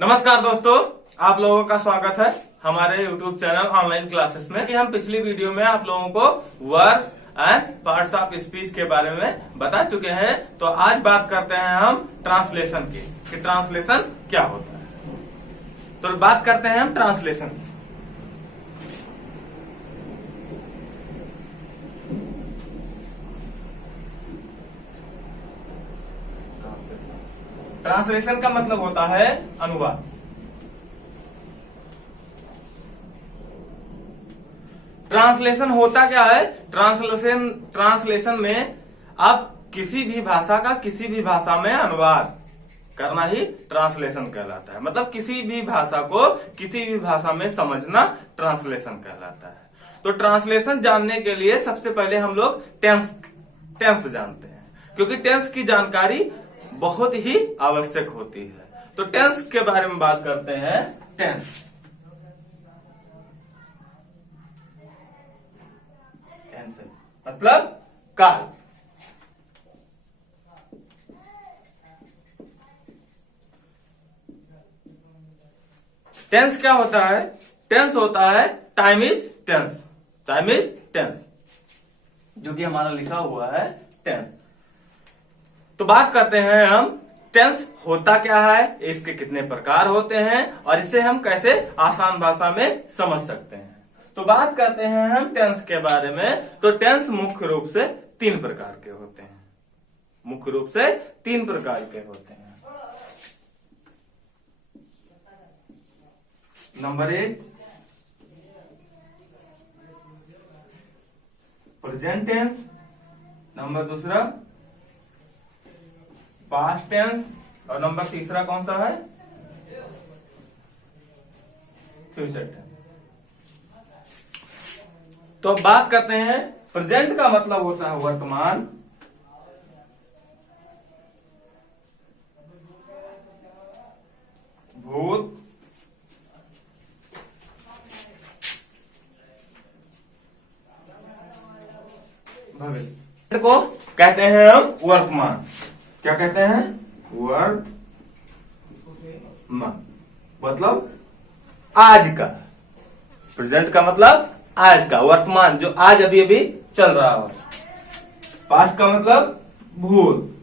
नमस्कार दोस्तों, आप लोगों का स्वागत है हमारे YouTube चैनल ऑनलाइन क्लासेस में। कि हम पिछली वीडियो में आप लोगों को verb and parts of speech के बारे में बता चुके हैं। तो आज बात करते हैं हम ट्रांसलेशन की, कि ट्रांसलेशन क्या होता है। तो बात करते हैं हम ट्रांसलेशन की। ट्रांसलेशन का मतलब होता है अनुवाद। ट्रांसलेशन होता क्या है? ट्रांसलेशन में आप किसी भी भाषा का किसी भी भाषा में अनुवाद करना ही ट्रांसलेशन कहलाता है। मतलब किसी भी भाषा को किसी भी भाषा में समझना ट्रांसलेशन कहलाता है। तो ट्रांसलेशन जानने के लिए सबसे पहले हम लोग टेंस जानते हैं, क्योंकि टेंस की जानकारी बहुत ही आवश्यक होती है। तो टेंस के बारे में बात करते हैं। टेंस मतलब काल। टेंस क्या होता है? टेंस होता है time is tense. Time is tense, जो कि हमारा लिखा हुआ है टेंस। तो बात करते हैं हम टेंस होता क्या है, इसके कितने प्रकार होते हैं और इसे हम कैसे आसान भाषा में समझ सकते हैं। तो बात करते हैं हम टेंस के बारे में। तो टेंस मुख्य रूप से 3 प्रकार के होते हैं। मुख्य रूप से 3 प्रकार के होते हैं। Number 1 present tense, number 2 past tense और नंबर 3 कौन सा है? Future tense. तो अब बात करते हैं प्रेजेंट का मतलब होता है वर्तमान। भूत, भविष्य को कहते हैं हम वर्तमान। क्या कहते हैं? वर्तमान मतलब आज का। प्रेजेंट का मतलब आज का, वर्तमान जो आज अभी अभी चल रहा हो। पास्ट का मतलब भूत,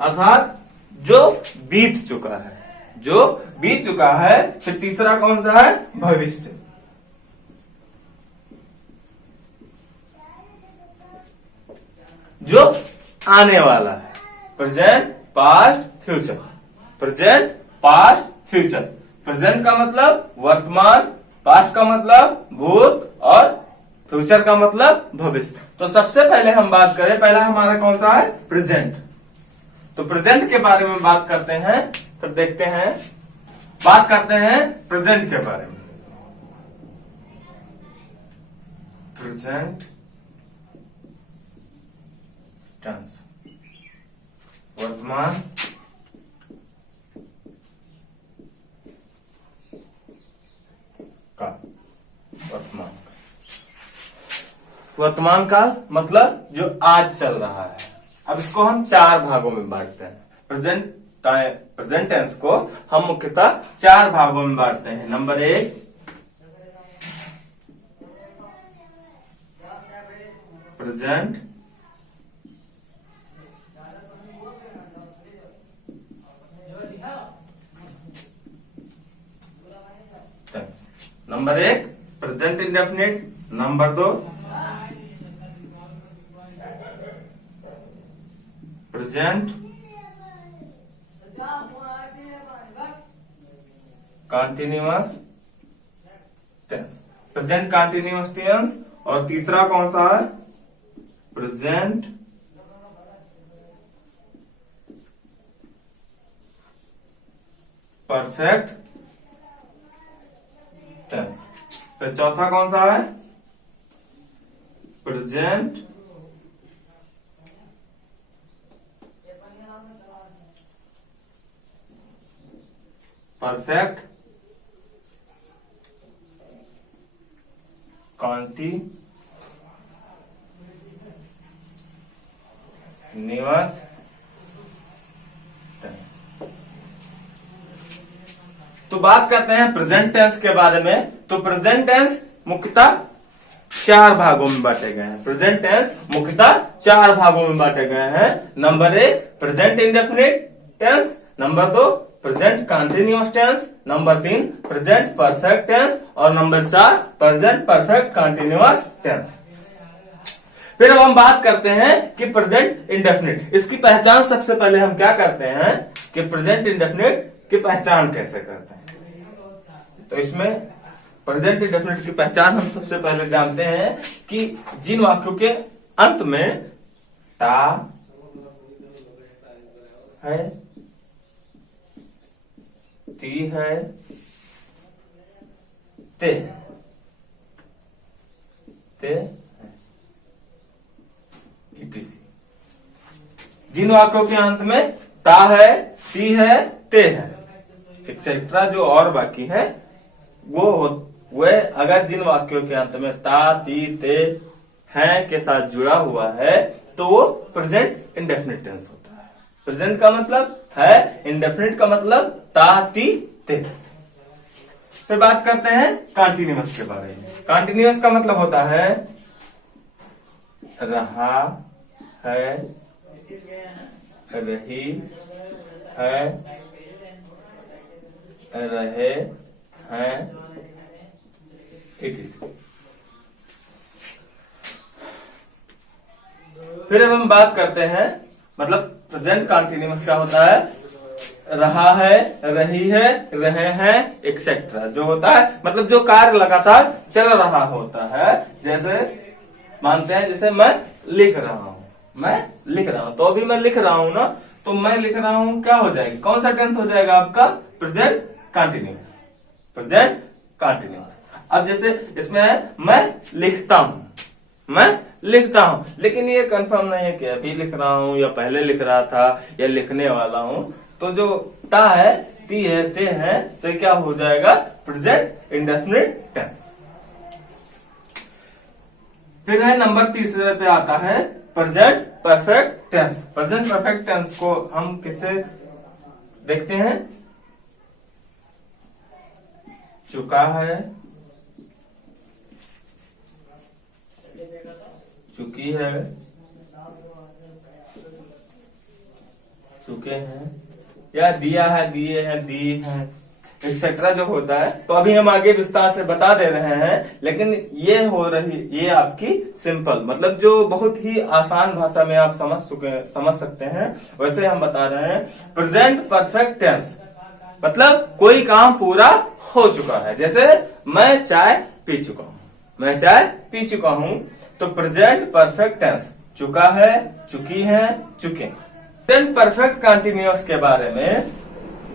अर्थात जो बीत चुका है, जो बीत चुका है। फिर 3 कौन सा है? भविष्य, जो आने वाला है। Present, past, future. Present, past, future. Present का मतलब वर्तमान, पास्ट का मतलब भूत और फ्यूचर का मतलब भविष्य। तो सबसे पहले हम बात करें, पहला हमारा कौन सा है? प्रेजेंट। तो प्रेजेंट के बारे में बात करते हैं। फिर देखते हैं, बात करते हैं प्रेजेंट के बारे में। प्रेजेंट टेंस वर्तमान काल। वर्तमान काल मतलब जो आज चल रहा है। अब इसको हम 4 भागों में बांटते हैं। प्रेजेंट टेंस को हम मुख्यतः 4 भागों में बांटते हैं। Number 1 present tense. Number 1 present indefinite. Number 2 present continuous tense. Present continuous tense. और 3 कौन सा है? Present perfect tense. फिर 4 कौन सा है? Present perfect continuous tense. तो बात करते हैं प्रेजेंट टेंस के बारे में। तो प्रेजेंट टेंस मुख्यतः 4 भागों में बांटे गए हैं। प्रेजेंट टेंस मुख्यतः 4 भागों में बांटे गए हैं। Number 1 present indefinite tense, number 2 present continuous tense, number 3 present perfect tense और number 4 present perfect continuous tense. फिर अब हम बात करते हैं कि प्रेजेंट इंडेफिनिट, इसकी पहचान सबसे पहले हम क्या करते हैं कि प्रेजेंट इंडेफिनिट की पहचान कैसे करते हैं। तो इसमें प्रेजेंट इंडेफिनिट की पहचान हम सबसे पहले जानते हैं कि जिन वाक्यों के अंत में ता है, ती है, ते है, ते जिन वाक्यों के अंत में ता है, ती है, ते है एक्सेट्रा जो और बाकी है वो अगर जिन वाक्यों के अंत में ता, ती, ते, हैं के साथ जुड़ा हुआ है तो वो प्रेजेंट इंडेफिनिट टेंस होता है। प्रेजेंट का मतलब है, इंडेफिनिट का मतलब ता, ती, ते। फिर बात करते हैं कंटिन्यूअस के बारे में। कंटिन्यूअस का मतलब होता है रहा है, रही है, रहे हैं, फिर अब हम बात करते हैं मतलब प्रेजेंट कंटिन्यूअस क्या होता है, रहा है, रही है, रहे हैं एक्सेट्रा जो होता है मतलब जो कार्य लगातार चल रहा होता है। जैसे मानते हैं जैसे मैं लिख रहा हूं, मैं लिख रहा हूं तो अभी मैं लिख रहा हूं ना, तो मैं लिख रहा हूं क्या हो जाएगी, कौन सा टेंस हो जाएगा आपका, प्रेजेंट कंटिन्यूअस, प्रेजेंट कंटिन्यूअस। अब जैसे इसमें है मैं लिखता हूं, मैं लिखता हूं, लेकिन ये कंफर्म नहीं है कि अभी लिख रहा हूं या पहले लिख रहा था या लिखने वाला हूं। तो जो ता है, ती है, ते है, तो क्या हो जाएगा प्रेजेंट इंडेफिनिट टेंस। फिर है नंबर तीसरे पे आता है present perfect tense. Present perfect tense को हम किससे देखते हैं, चुका है, चुकी है, चुके हैं, या दिया है, दिए हैं, दी है एक्सेट्रा जो होता है। तो अभी हम आगे विस्तार से बता दे रहे हैं, लेकिन ये आपकी सिंपल मतलब जो बहुत ही आसान भाषा में आप समझ सकते हैं वैसे हम बता रहे हैं। प्रेजेंट परफेक्ट टेंस मतलब कोई काम पूरा हो चुका है। जैसे मैं चाय पी चुका हूं, मैं चाय पी चुका हूं, तो प्रेजेंट परफेक्ट टेंस चुका है, चुकी है, चुके। प्रेजेंट परफेक्ट कंटिन्यूअस के बारे में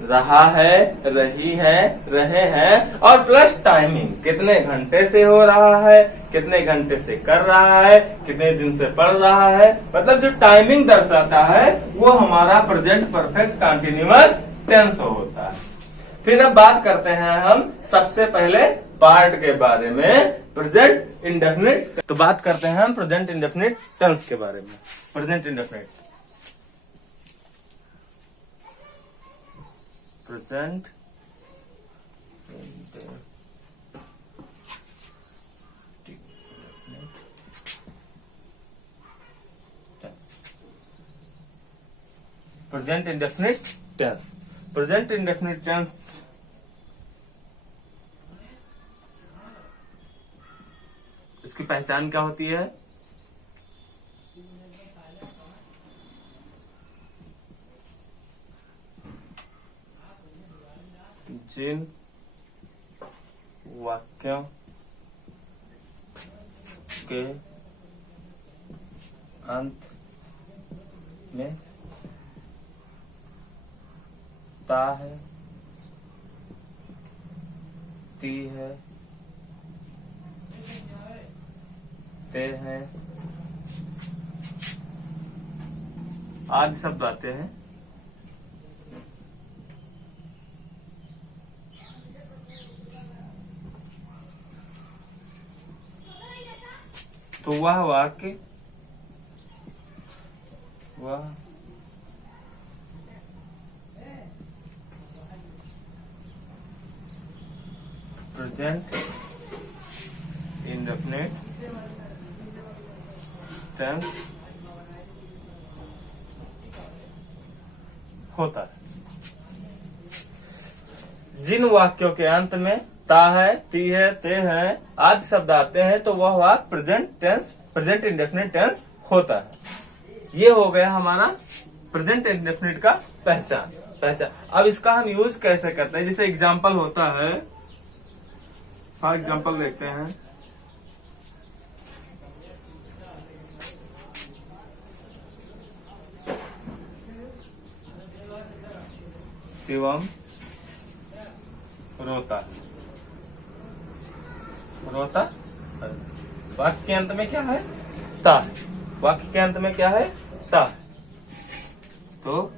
रहा है, रही है, रहे हैं और प्लस टाइमिंग, कितने घंटे से हो रहा है, कितने घंटे से कर रहा है, कितने दिन से पढ़ रहा है, मतलब जो टाइमिंग दर्शाता है वो हमारा प्रेजेंट परफेक्ट कंटिन्यूअस टेंस होता है। फिर अब बात करते हैं हम सबसे पहले पार्ट के बारे में, प्रेजेंट इंडेफिनिट। तो बात करते हैं हम प्रेजेंट इंडेफिनिट टेंस के बारे में। Present indefinite, present present indefinite tense. Present indefinite tense इसकी पहचान क्या होती है, जिन वाक्यों के अंत में ता है, ती है, ते हैं आदि शब्द आते हैं, तो वह वाक्य प्रेजेंट इंडेफिनिट टेंस होता है। जिन वाक्यों के अंत में ता है, ती है, ते है आदि शब्द आते हैं तो वह वाक्य प्रेजेंट इंडेफिनिट टेंस होता है। ये हो गया हमारा प्रेजेंट इंडेफिनिट का पहचान। अब इसका हम यूज कैसे करते हैं, जैसे एग्जाम्पल होता है, फॉर एग्जाम्पल देखते हैं। शिवम रोता वाक्य के अंत में क्या है? ता। वाक्य के अंत में क्या है? ता। तो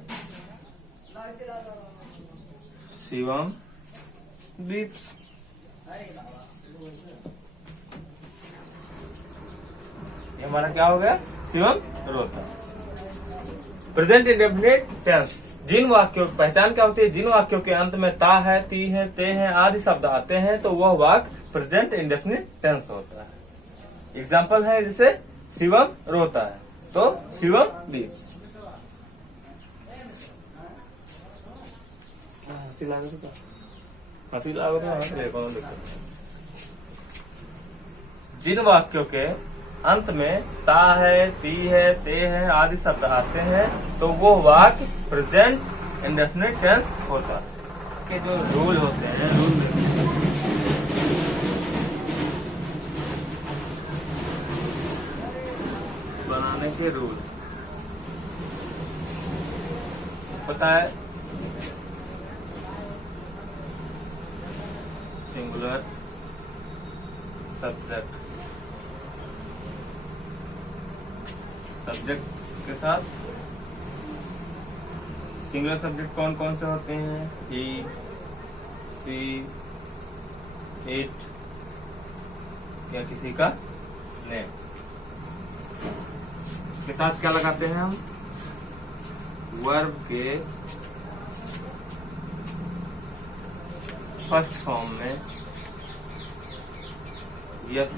शिवम weeps। ये हमारा क्या हो गया? शिवम रोता। प्रेजेंट इंडेफिनिट टेंस, जिन वाक्यों की पहचान क्या होती है? जिन वाक्यों के अंत में ता है, ती है, ते है आदि शब्द आते हैं तो वह वाक्य प्रेजेंट इंडेफिनिट टेंस होता है। एग्जाम्पल है जैसे शिवम रोता है तो शिवम weeps। जिन वाक्यों के अंत में ता है, ती है, ते है आदि शब्द आते हैं तो वो वाक्य प्रेजेंट इंडेफिनिट टेंस होता है। के जो रूल होते हैं, बनाने के रूल होता है सिंगुलर सब्जेक्ट के साथ सिंगुलर सब्जेक्ट कौन कौन से होते हैं? ही, सी, इट या किसी का नेम के साथ क्या लगाते हैं हम? वर्ब के फर्स्ट फॉर्म में यस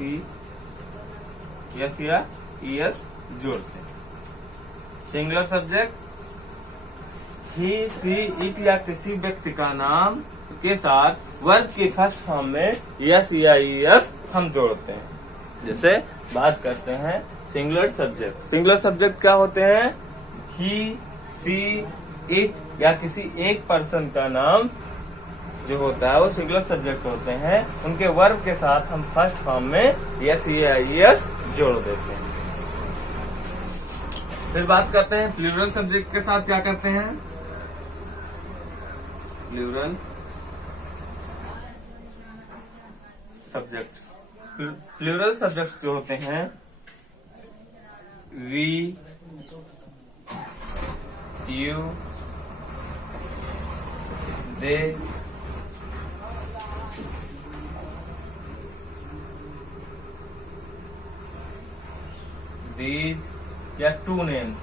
या ईएस जोड़ते हैं। Singular subject he, she, it या किसी व्यक्ति का नाम के साथ वर्ब के फर्स्ट फॉर्म में यस या ईएस हम जोड़ते हैं। जैसे बात करते हैं सिंगुलर सब्जेक्ट। सिंगुलर सब्जेक्ट क्या होते हैं? ही, सी, इट या किसी एक पर्सन का नाम जो होता है वो सिंगुलर सब्जेक्ट होते हैं। उनके वर्ब के साथ हम फर्स्ट फॉर्म में यस या ईएस जोड़ देते हैं। फिर बात करते हैं प्लूरल सब्जेक्ट के साथ क्या करते हैं? प्लूरल सब्जेक्ट्स जो होते हैं वी, यू, दे, these या टू नेम्स,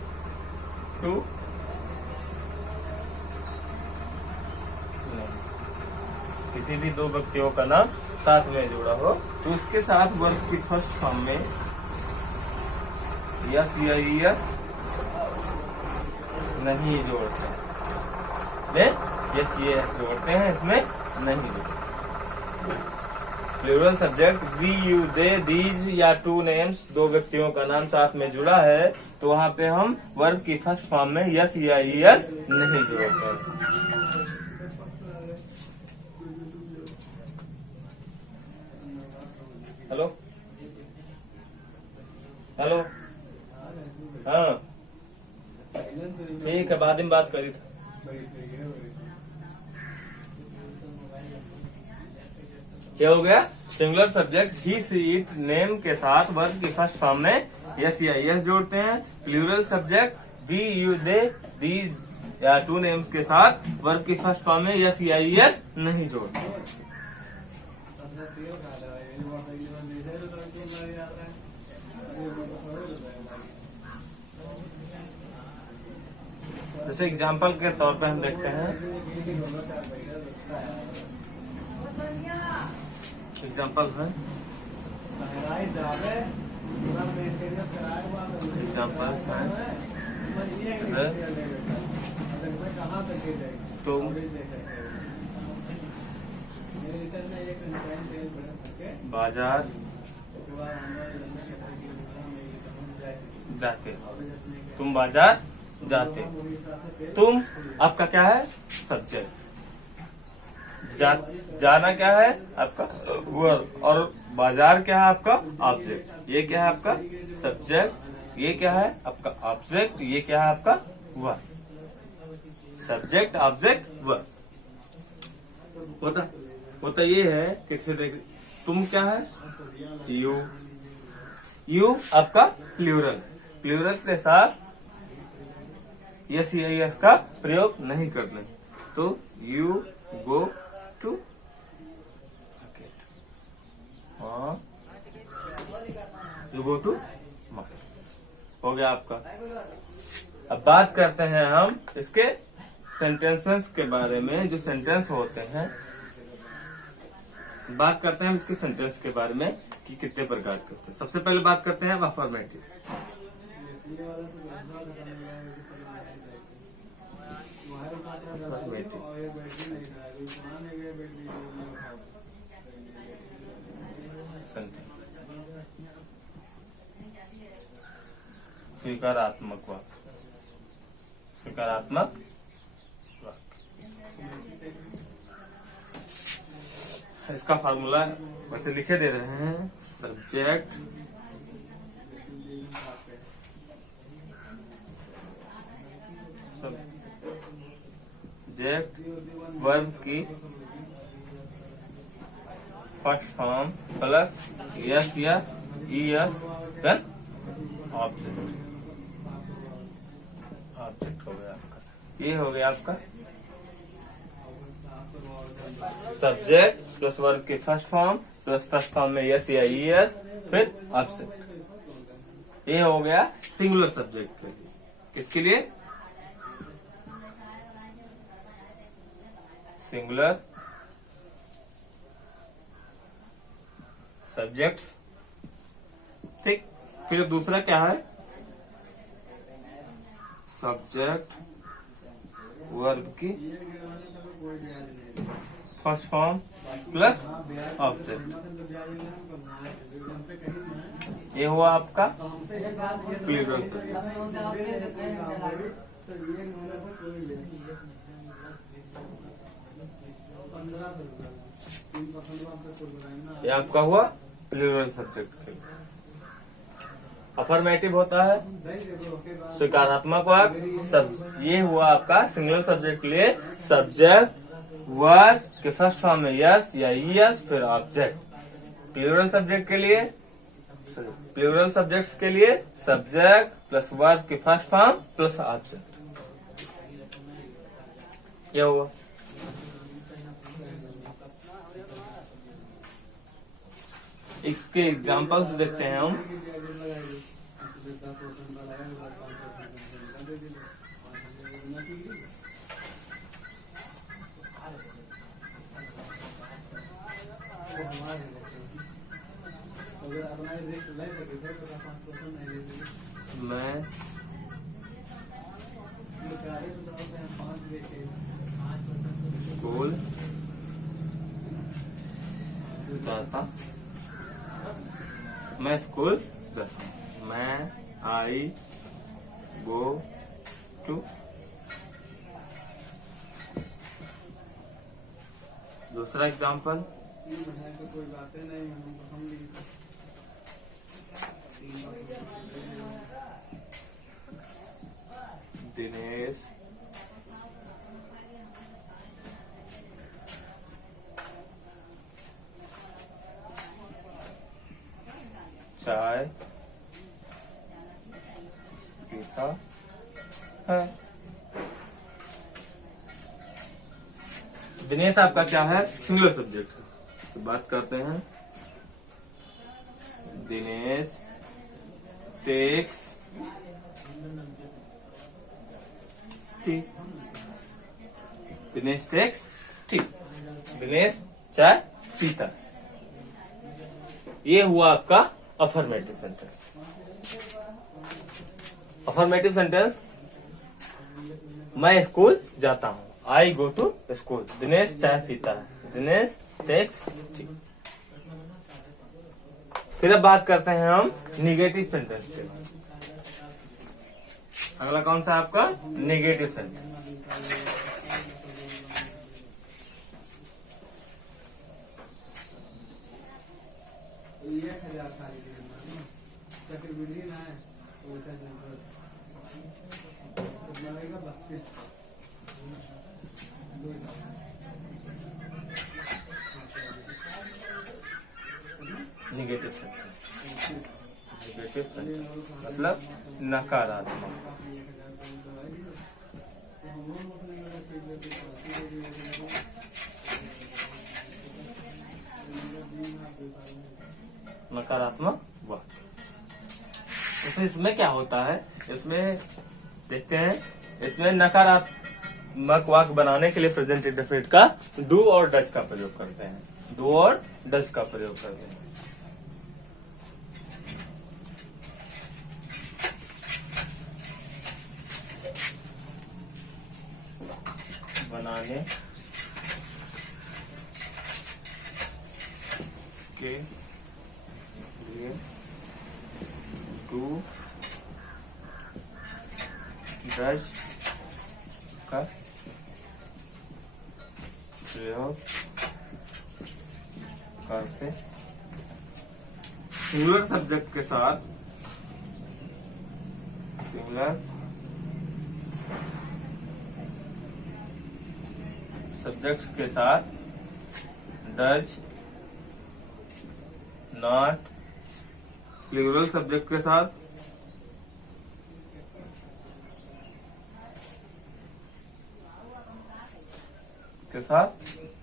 किसी भी दो व्यक्तियों का नाम साथ में जुड़ा हो तो उसके साथ वर्ब की फर्स्ट फॉर्म में यस या ईएस नहीं जोड़ते हैं। इसमें यस ये जोड़ते हैं, इसमें नहीं जोड़ते। Plural subject we, you, they, these या टू नेम्स दो व्यक्तियों का नाम साथ में जुड़ा है तो वहाँ पे हम वर्ब की फर्स्ट फॉर्म में यस या ईएस नहीं जोड़ते। हेलो हेलो, हाँ ठीक है, बाद में बात करी था। क्या हो गया? Singular subject he, she, it name के साथ वर्ब की फर्स्ट फॉर्म में यस या ईएस जोड़ते हैं। Plural subject we, you, they, these या टू नेम्स के साथ वर्ब की फर्स्ट फॉर्म में यस या ईएस नहीं जोड़ते। जैसे एग्जाम्पल के तौर पे हम देखते हैं एग्जाम्पल है, एग्जाम्पल्स हैं, तुम बाजार जाते, तुम बाजार जाते, तुम आपका क्या है सब्जेक्ट, जाना क्या है आपका वर्ब, और बाजार क्या है आपका ऑब्जेक्ट। ये क्या है आपका सब्जेक्ट, ये क्या है आपका ऑब्जेक्ट, ये क्या है आपका वर्ब। सब्जेक्ट ऑब्जेक्ट वर्ब होता ये है कि देख, तुम क्या है यू, यू आपका प्लूरल, प्लूरल के साथ यस या यस का प्रयोग नहीं करना। तो you go to market, you go to market, हो गया आपका। अब बात करते हैं हम इसके सेंटेंसेस के बारे में। जो सेंटेंस होते हैं, बात करते हैं हम इसके सेंटेंस के बारे में कि कितने प्रकार के होते हैं। सबसे पहले बात करते हैं अफर्मेटिव। स्वीकारात्मक वाक्य, स्वीकारात्मक वाक्य। इसका फार्मूला वैसे लिखे दे रहे हैं, सब्जेक्ट सब्जेक्ट वर्ब की फर्स्ट फॉर्म प्लस यस या ईएस देन ऑब्जेक्ट, ऑब्जेक्ट हो गया आपका। ये हो गया आपका सब्जेक्ट प्लस वर्ब की first form plus first form में यस या ईएस फिर ऑब्जेक्ट। ये हो गया सिंगुलर सब्जेक्ट के लिए। किसके लिए? सिंगुलर सब्जेक्ट्स, ठीक। फिर दूसरा क्या है? सब्जेक्ट वर्ब की फर्स्ट फॉर्म प्लस ऑब्जेक्ट। ये हुआ आपका प्लूरल सब्जेक्ट। ये आपका हुआ प्लूरल सब्जेक्ट। अफर्मेटिव होता है स्वीकारात्मक वाक्य। ये हुआ आपका सिंगुलर सब्जेक्ट के लिए सब्जेक्ट वर्ब के फर्स्ट फॉर्म में यस या ईएस फिर ऑब्जेक्ट। प्लूरल सब्जेक्ट के लिए, प्लूरल सब्जेक्ट्स के लिए सब्जेक्ट प्लस वर्ब के फर्स्ट फॉर्म प्लस ऑब्जेक्ट। ये हुआ। इसके एग्जांपल्स देखते हैं हम। मैं स्कूल जाता, मैं स्कूल जाता, मैं आई गो टू। दूसरा एग्जांपल, दिनेश चाय पीता है। दिनेश आपका क्या है? सिंगुलर सब्जेक्ट है। तो बात करते हैं, Dinesh takes tea, Dinesh takes tea, Dinesh चाय पीता। ये हुआ आपका अफर्मेटिव सेंटेंस। अफर्मेटिव सेंटेंस, मैं स्कूल जाता हूँ, I go to school. Dinesh चाय पीता है, दिनेश टेक्स टी। फिर अब बात करते हैं हम निगेटिव सेंटेंस के। अगला कौन सा आपका negative sentence. Negative sentence, negative sentence मतलब नकारात्मक। नकारात्मक वाक्य। तो इसमें क्या होता है, इसमें देखते हैं, इसमें नकारात्मक वाक्य बनाने के लिए प्रेजेंट इंडेफिनिट का डू और डज का प्रयोग करते हैं। डू और डज का प्रयोग करते हैं। बनाने के लिए डू डज का प्रयोग करते। सिंगुलर सब्जेक्ट के साथ, सिंगुलर सब्जेक्ट्स के साथ डज नॉट, प्लूरल सब्जेक्ट के साथ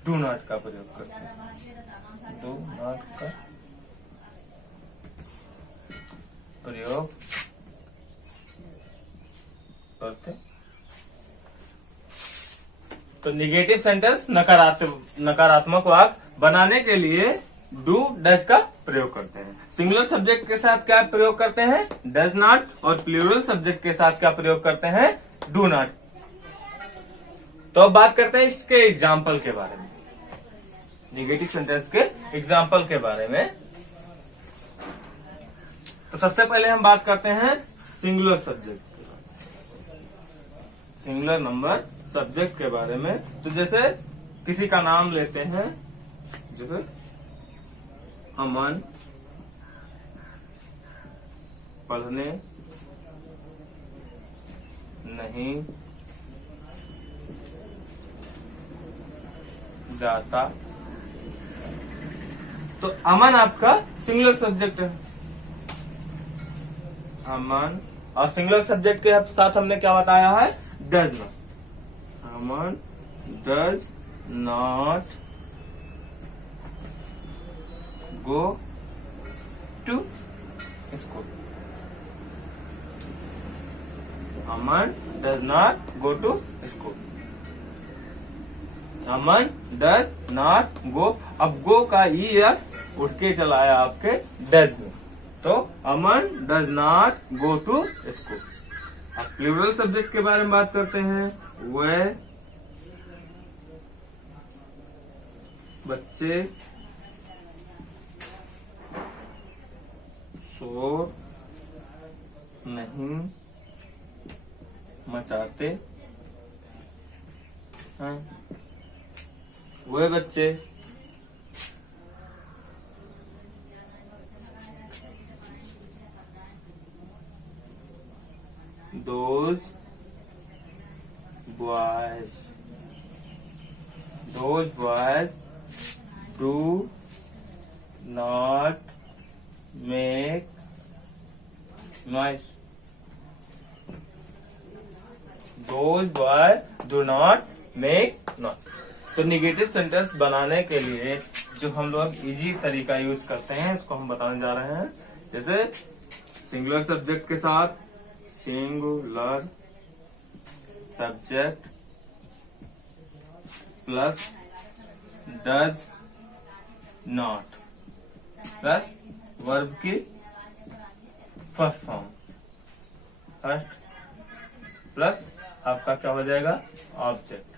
डू नॉट का प्रयोग करते हैं। डू नॉट का प्रयोग करते। तो निगेटिव सेंटेंस नकारात्मक वाक्य बनाने के लिए डू डज का प्रयोग करते हैं। सिंगुलर सब्जेक्ट के साथ क्या प्रयोग करते हैं, डज नॉट, और प्लूरल सब्जेक्ट के साथ क्या प्रयोग करते हैं, डू नॉट। तो अब बात करते हैं इसके एग्जाम्पल के बारे में, निगेटिव सेंटेंस के एग्जाम्पल के बारे में। तो सबसे पहले हम बात करते हैं singular subject, singular number subject के बारे में। तो जैसे किसी का नाम लेते हैं, जैसे अमन पढ़ने नहीं जाता, तो अमन आपका सिंगुलर सब्जेक्ट है, अमन। और सिंगुलर सब्जेक्ट के साथ हमने क्या बताया है, does not. Aman does not go to school. Aman does not go to school. Aman does not go, अब गो का ईएस उठ के चला आया आपके डज में, तो Aman does not go to school. अब प्लूरल सब्जेक्ट के बारे में बात करते हैं, वह बच्चे शोर नहीं मचाते हैं, वे बच्चे those boys do not make noise। those boys do not make noise। तो निगेटिव सेंटेंस बनाने के लिए जो हम लोग इजी तरीका यूज करते हैं, इसको हम बताने जा रहे हैं। जैसे सिंगुलर सब्जेक्ट के साथ singular subject plus does not, plus verb की फर्स्ट फॉर्म, फर्स्ट प्लस आपका क्या हो जाएगा ऑब्जेक्ट।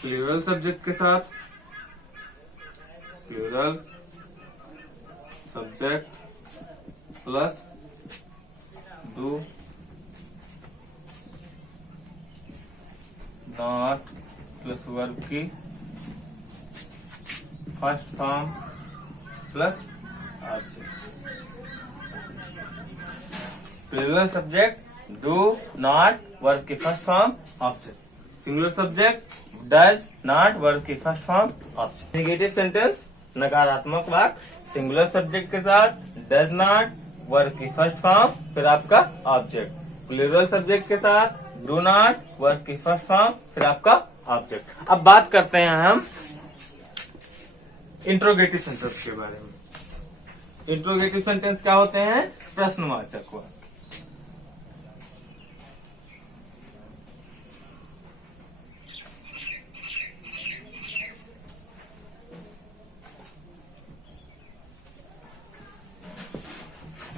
प्लूरल सब्जेक्ट के साथ plural subject plus do not plus verb की first form plus object. Plural subject do not verb की first form object. Singular subject does not verb की first form object. Negative sentence नकारात्मक वाक्य singular subject के साथ does not verb की first form फिर आपका ऑब्जेक्ट। प्लूरल सब्जेक्ट के साथ डू नॉट वर्ब की फर्स्ट फॉर्म फिर आपका ऑब्जेक्ट। अब बात करते हैं हम इंट्रोगेटिव सेंटेंस के बारे में। इंट्रोगेटिव सेंटेंस क्या होते हैं? प्रश्नवाचक वाक्य।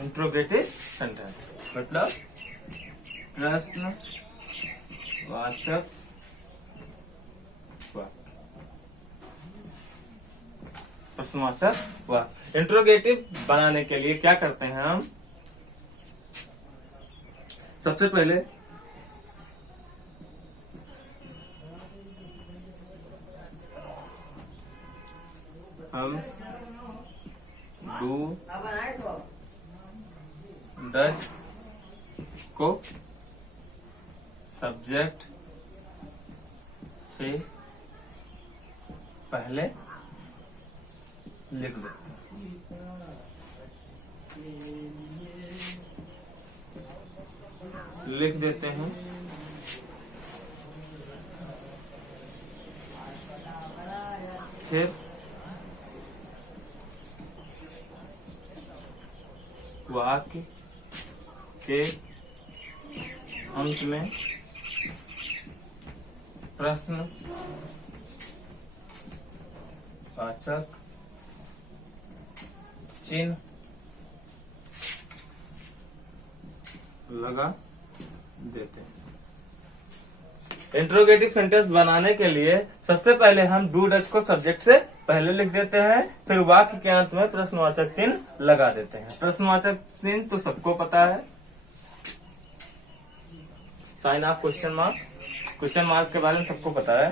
इंट्रोगेटिव सेंटेंस मतलब प्रश्नवाचक वाक्य। प्रश्नवाचक वाक्य इंट्रोगेटिव बनाने के लिए क्या करते हैं हम? सबसे पहले हम डू डज को सब्जेक्ट से पहले लिख देते हैं। लिख देते हैं फिर वाक्य के अंत में प्रश्न वाचक चिन्ह लगा देते हैं। इंट्रोगेटिव सेंटेंस बनाने के लिए सबसे पहले हम डू डज को सब्जेक्ट से पहले लिख देते हैं, फिर वाक्य के अंत में प्रश्नवाचक चिन्ह लगा देते हैं। प्रश्नवाचक चिन्ह तो सबको पता है, sign of question mark. Question mark के बारे में सबको पता है।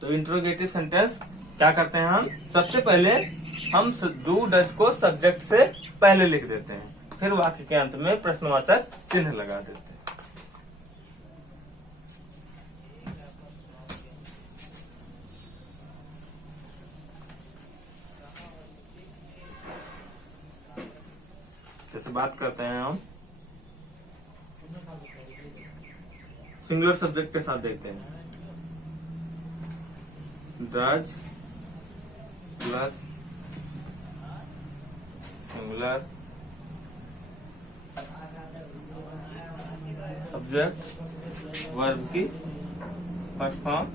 तो इंट्रोगेटिव सेंटेंस क्या करते हैं हम? सबसे पहले हम डू डज को सब्जेक्ट से पहले लिख देते हैं, फिर वाक्य के अंत में प्रश्नवाचक चिन्ह लगा देते हैं। जैसे बात करते हैं हम सिंगुलर सब्जेक्ट के साथ देखते हैं। Does plus singular subject verb की first form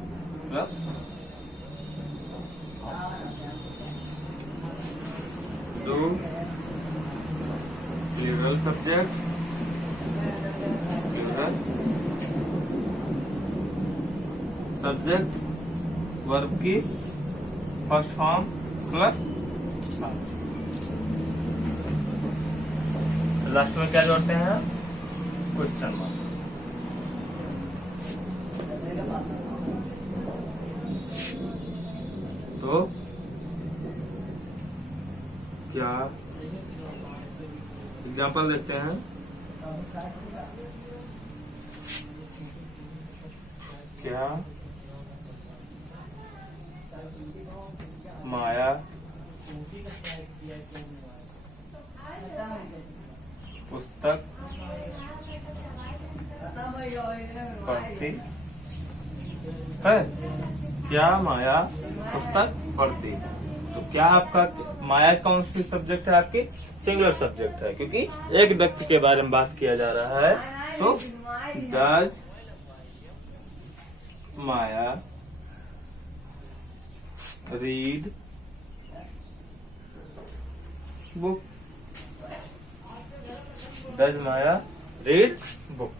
plus do plural subject plural subject verb की फर्स्ट फॉर्म प्लस लास्ट में क्या जोड़ते हैं? Question mark. तो क्या एग्जाम्पल देखते हैं। क्या माया पुस्तक पढ़ती है? क्या माया पुस्तक पढ़ती है? तो क्या आपका माया कौन सी सब्जेक्ट है? आपकी सिंगुलर सब्जेक्ट है, क्योंकि एक व्यक्ति के बारे में बात किया जा रहा है। तो does Maya read book. Does Maya read book.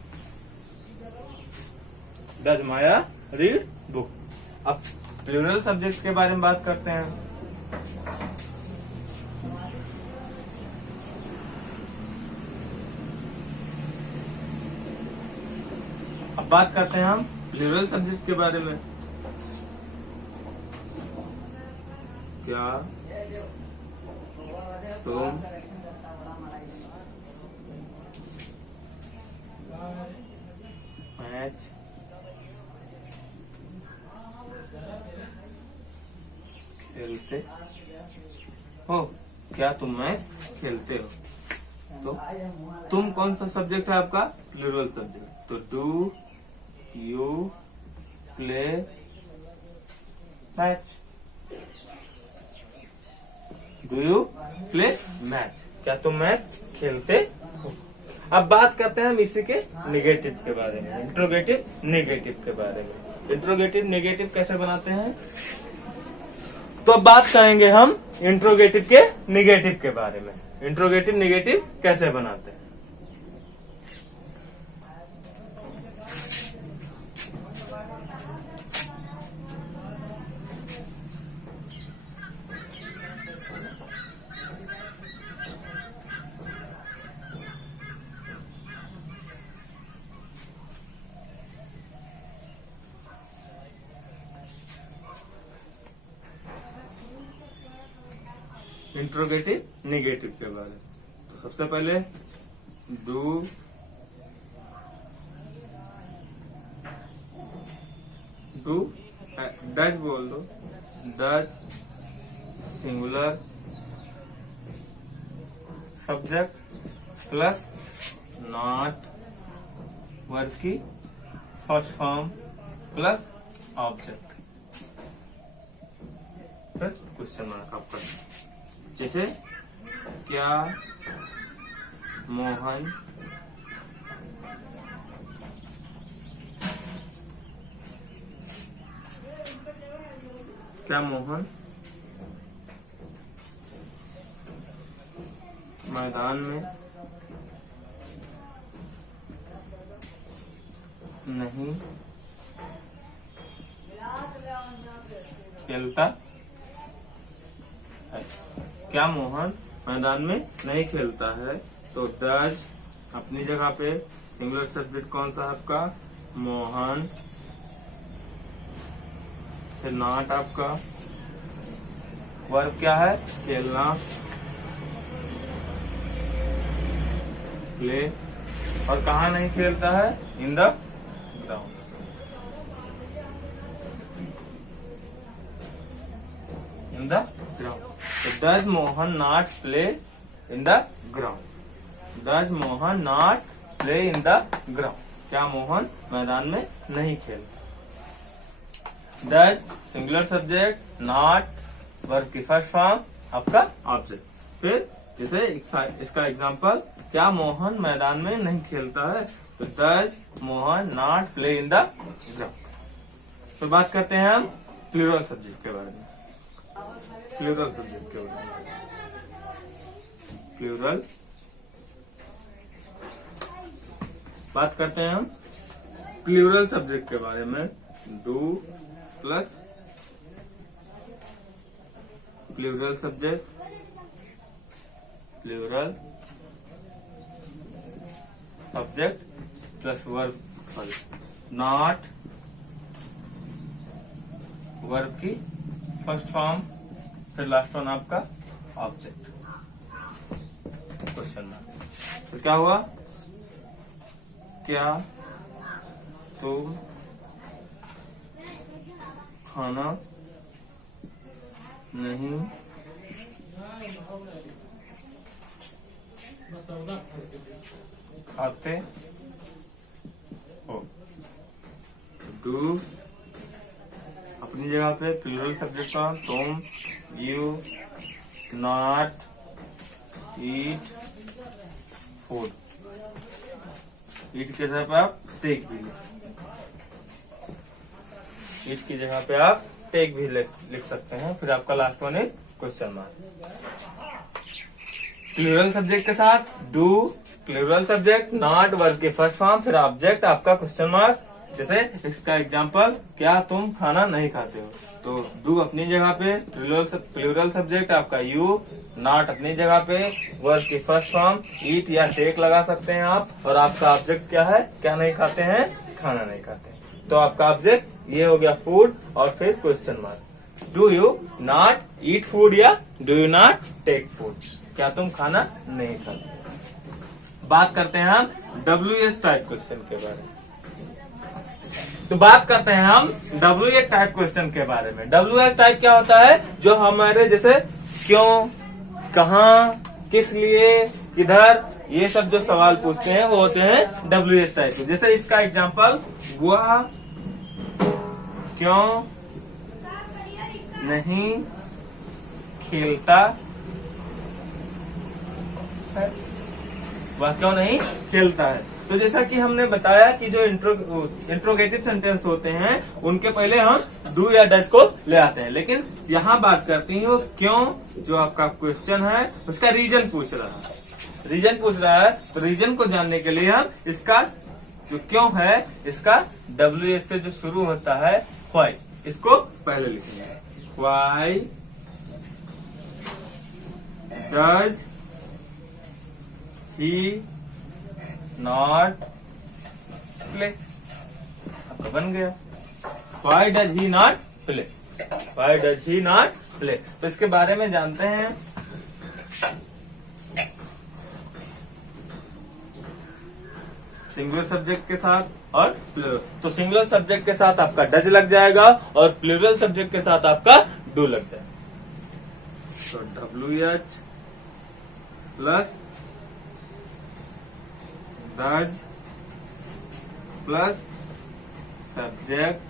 Does Maya read book. अब प्लूरल सब्जेक्ट के बारे में बात करते हैं। अब बात करते हैं हम प्लूरल सब्जेक्ट के बारे में। क्या तुम मैच खेलते हो? क्या तुम मैच खेलते हो? तो तुम कौन सा सब्जेक्ट है आपका? Plural subject. तो do you play match? Do you play match? क्या तुम मैच खेलते हो? अब बात करते हैं हम इसी के निगेटिव के बारे में, इंट्रोगेटिव निगेटिव के बारे में। इंट्रोगेटिव निगेटिव कैसे बनाते हैं? तो अब बात करेंगे हम इंट्रोगेटिव के निगेटिव के बारे में। इंट्रोगेटिव निगेटिव कैसे बनाते हैं? इंट्रोगेटिव निगेटिव के बारे में। तो सबसे पहले डू डज बोल दो। Does singular subject plus not verb की फर्स्ट फॉर्म प्लस ऑब्जेक्ट। फिर क्वेश्चन मार्क आपका। जैसे क्या मोहन मैदान में नहीं खेलता है? क्या मोहन मैदान में नहीं खेलता है? तो डज अपनी जगह पे सिंगुलर सब्जेक्ट कौन सा आपका? मोहन। फिर नॉट आपका वर्ब क्या है? खेलना। प्ले। और कहाँ नहीं खेलता है? In the ground. In the ground. तो does Mohan not play in the ground? Does Mohan not play in the ground? क्या मोहन मैदान में नहीं खेलता? Does singular subject, not verb की फर्स्ट फॉर्म, आपका ऑब्जेक्ट। फिर जैसे इसका एग्जांपल, क्या मोहन मैदान में नहीं खेलता है? तो does Mohan not play in the ground. तो बात करते हैं हम प्लूरल सब्जेक्ट के बारे में। प्लूरल सब्जेक्ट के बारे में। प्लूरल बात करते हैं हम प्लूरल सब्जेक्ट के बारे में। Do plus plural subject, plural subject plus verb, not verb की फर्स्ट फॉर्म, फिर लास्ट वन आपका ऑब्जेक्ट। Question mark. तो क्या हुआ? क्या तुम खाना नहीं खाते हो? डू अपनी जगह पे प्लूरल सब्जेक्ट का तुम, यू, नॉट, ईट फूड। ईट की जगह पे आप टेक भी लीजिए। ईट की जगह पे आप टेक भी लिख सकते हैं। फिर आपका last one is question mark. Plural subject के साथ do, plural subject not, verb के फर्स्ट फॉर्म, फिर ऑब्जेक्ट आपका क्वेश्चन मार्क। जैसे इसका एग्जांपल, क्या तुम खाना नहीं खाते हो, तो डू अपनी जगह पे, प्लूरल सब्जेक्ट आपका यू, नॉट अपनी जगह पे, वर्ब की फर्स्ट फॉर्म ईट या टेक लगा सकते हैं आप, और आपका ऑब्जेक्ट क्या है, क्या नहीं खाते हैं, खाना नहीं खाते हैं। तो आपका ऑब्जेक्ट ये हो गया फूड, और फिर question mark. Do you not eat food या do you not take food, क्या तुम खाना नहीं खाते। बात करते हैं हम WH टाइप क्वेश्चन के बारे में। तो बात करते हैं हम WH टाइप क्वेश्चन के बारे में। WH टाइप क्या होता है, जो हमारे जैसे क्यों, कहाँ, किस लिए, किधर, ये सब जो सवाल पूछते हैं वो होते हैं WH टाइप। जैसे इसका एग्जांपल, वह क्यों नहीं खेलता है, वह क्यों नहीं खेलता है। तो जैसा कि हमने बताया कि जो इंट्रोगेटिव सेंटेंस होते हैं उनके पहले हम डू या डज को ले आते हैं, लेकिन यहाँ बात करती है वो क्यों, जो आपका क्वेश्चन है उसका रीजन पूछ रहा है। रीजन पूछ रहा है, तो रीजन को जानने के लिए हम इसका जो क्यों है, इसका WH से जो शुरू होता है व्हाई, इसको पहले लिखेंगे। Why does he not play, आपका बन गया। Why does he not play? Why does he not play? तो इसके बारे में जानते हैं। सिंगुलर सब्जेक्ट के साथ और प्लूरल, तो सिंगुलर सब्जेक्ट के साथ आपका डज लग जाएगा और प्लूरल सब्जेक्ट के साथ आपका डू लग जाएगा। तो WH plus does plus subject,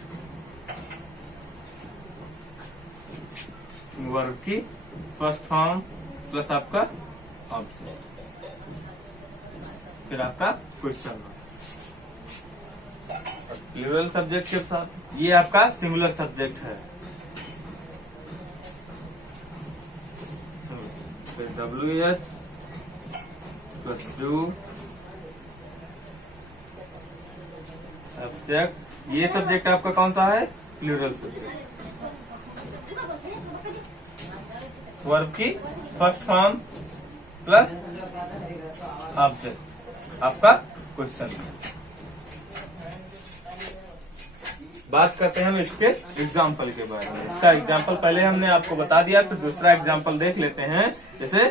verb की फर्स्ट फॉर्म प्लस आपका ऑब्जेक्ट, फिर आपका क्वेश्चन। प्लूरल सब्जेक्ट के साथ ये आपका सिंगुलर सब्जेक्ट है, फिर WH प्लस डू सब्जेक्ट। ये सब्जेक्ट आपका कौन सा है, प्लूरल सब्जेक्ट। वर्ब की फर्स्ट फॉर्म प्लस ऑब्जेक्ट, आपका क्वेश्चन। बात करते हैं हम इसके एग्जाम्पल के बारे में। इसका एग्जाम्पल पहले हमने आपको बता दिया, फिर दूसरा एग्जाम्पल देख लेते हैं। जैसे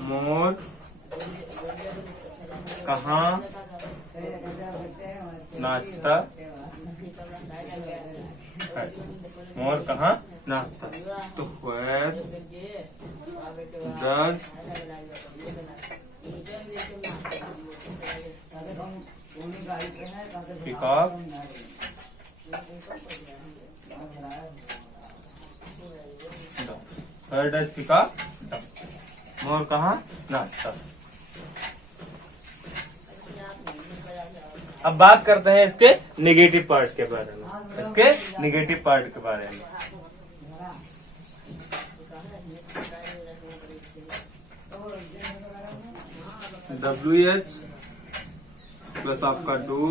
मोर कहाँ नाचता है, मोर कहाँ नाचता, तो where does peacock where does peacock, मोर कहाँ नाचता। अब बात करते हैं इसके नेगेटिव पार्ट के बारे में। इसके नेगेटिव पार्ट के बारे में WH प्लस आपका do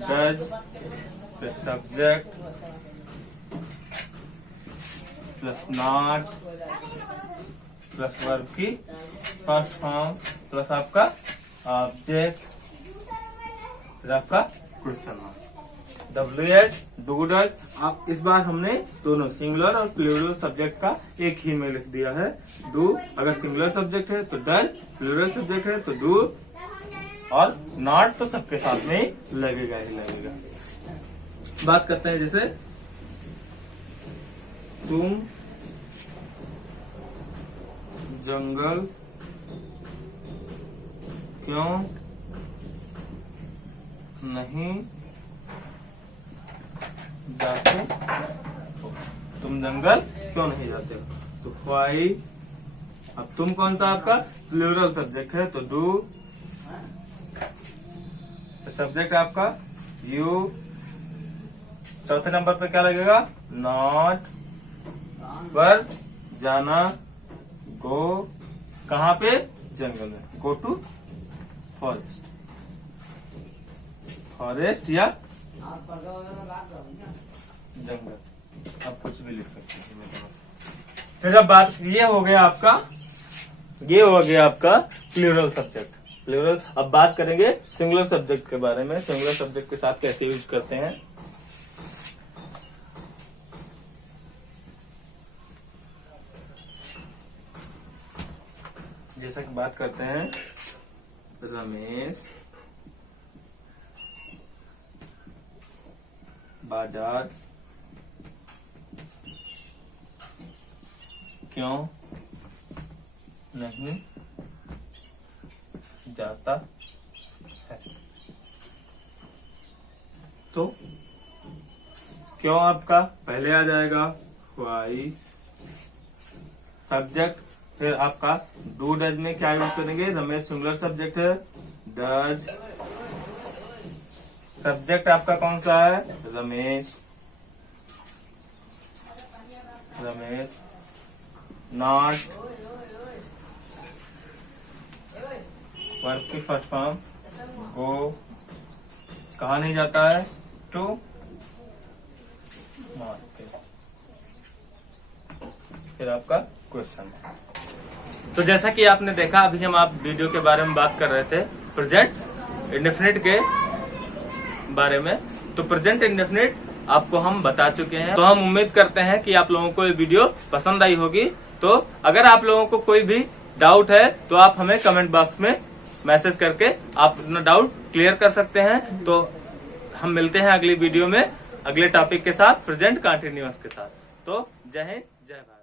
does plus subject plus not plus verb की फर्स्ट फॉर्म प्लस आपका ऑब्जेक्ट, फिर आपका question mark. WH do does, आप इस बार हमने दोनों सिंगुलर और प्लूरल सब्जेक्ट का एक ही में लिख दिया है। डू अगर सिंगुलर सब्जेक्ट है तो डज, प्लूरल सब्जेक्ट है तो डू, और नॉट तो सबके साथ में ही लगेगा ही लगेगा। बात करते हैं जैसे तुम जंगल क्यों नहीं जाते हो? तुम जंगल क्यों नहीं जाते हो? तो व्हाई। अब तुम कौन सा आपका प्लूरल सब्जेक्ट है, तो डू। सब्जेक्ट आपका यू। चौथे नंबर पे क्या लगेगा? नॉट। पर जाना, गो कहाँ पे? जंगल में। Go to forest. फॉरेस्ट या जंगल, आप कुछ भी लिख सकते हैं। फिर अब बात ये हो गया आपका प्लूरल सब्जेक्ट। प्लूरल। अब बात करेंगे सिंगुलर सब्जेक्ट के बारे में। सिंगुलर सब्जेक्ट के साथ कैसे यूज करते हैं। जैसा कि बात करते हैं, रमेश बाजार क्यों नहीं जाता है? तो क्यों आपका पहले आ जाएगा, व्हाई। सब्जेक्ट फिर आपका डू डज में क्या यूज करेंगे? रमेश सिंगुलर सब्जेक्ट है, डज। सब्जेक्ट आपका कौन सा है? रमेश। नॉट। वर्ब की फर्स्ट फॉर्म गो। कहा नहीं जाता है? To market. फिर आपका क्वेश्चन। तो जैसा कि आपने देखा, अभी हम आप वीडियो के बारे में बात कर रहे थे प्रेजेंट इंडेफिनिट के बारे में। तो प्रेजेंट इंडेफिनिट आपको हम बता चुके हैं। तो हम उम्मीद करते हैं कि आप लोगों को ये वीडियो पसंद आई होगी। तो अगर आप लोगों को कोई भी डाउट है तो आप हमें कमेंट बॉक्स में मैसेज करके आप अपना डाउट क्लियर कर सकते हैं। तो हम मिलते हैं अगली वीडियो में अगले टॉपिक के साथ, प्रेजेंट कंटिन्यूअस के साथ। तो जय हिंद, जय भारत।